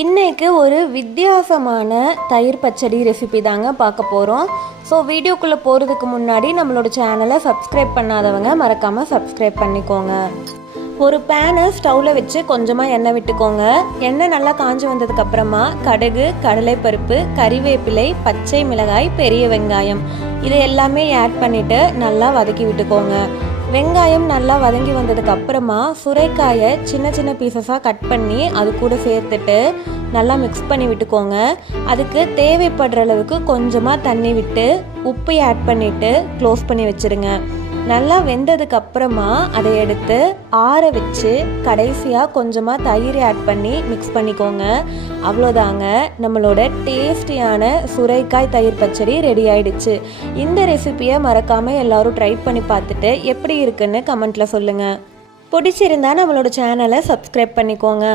இன்றைக்கு ஒரு வித்தியாசமான தயிர் பச்சடி ரெசிபி தாங்க பார்க்க போகிறோம் ஸோ வீடியோக்குள்ளே போகிறதுக்கு முன்னாடி நம்மளோட சேனலை சப்ஸ்கிரைப் பண்ணாதவங்க மறக்காமல் சப்ஸ்கிரைப் பண்ணிக்கோங்க. ஒரு பேனை ஸ்டவ்வில் வச்சு கொஞ்சமாக எண்ணெய் விட்டுக்கோங்க. எண்ணெய் நல்லா காஞ்சி வந்ததுக்கப்புறமா கடுகு கடலைப்பருப்பு கறிவேப்பிலை பச்சை மிளகாய் பெரிய வெங்காயம் இது எல்லாமே ஆட் பண்ணிவிட்டு நல்லா வதக்கி விட்டுக்கோங்க. வெங்காயம் நல்லா வதங்கி வந்ததுக்கு அப்புறமா சுரைக்காயை சின்ன சின்ன பீசஸாக கட் பண்ணி அது கூட சேர்த்துட்டு நல்லா மிக்ஸ் பண்ணி விட்டுக்கோங்க. அதுக்கு தேவைப்படுற அளவுக்கு கொஞ்சமாக தண்ணி விட்டு உப்பு ஆட் பண்ணிவிட்டு க்ளோஸ் பண்ணி வச்சுருங்க. நல்லா வெந்ததுக்கு அப்புறமா அதை எடுத்து ஆற வச்சு கடைசியாக கொஞ்சமாக தயிர் ஆட் பண்ணி மிக்ஸ் பண்ணிக்கோங்க. அவ்வளோதாங்க. நம்மளோட டேஸ்டியான சுரைக்காய் தயிர் பச்சடி ரெடி ஆயிடுச்சு. இந்த ரெசிபியை மறக்காமல் எல்லாரும் ட்ரை பண்ணி பார்த்துட்டு எப்படி இருக்குன்னு கமெண்ட்டில் சொல்லுங்கள் பிடிச்சிருந்தா நம்மளோட சேனலை சப்ஸ்கிரைப் பண்ணிக்கோங்க.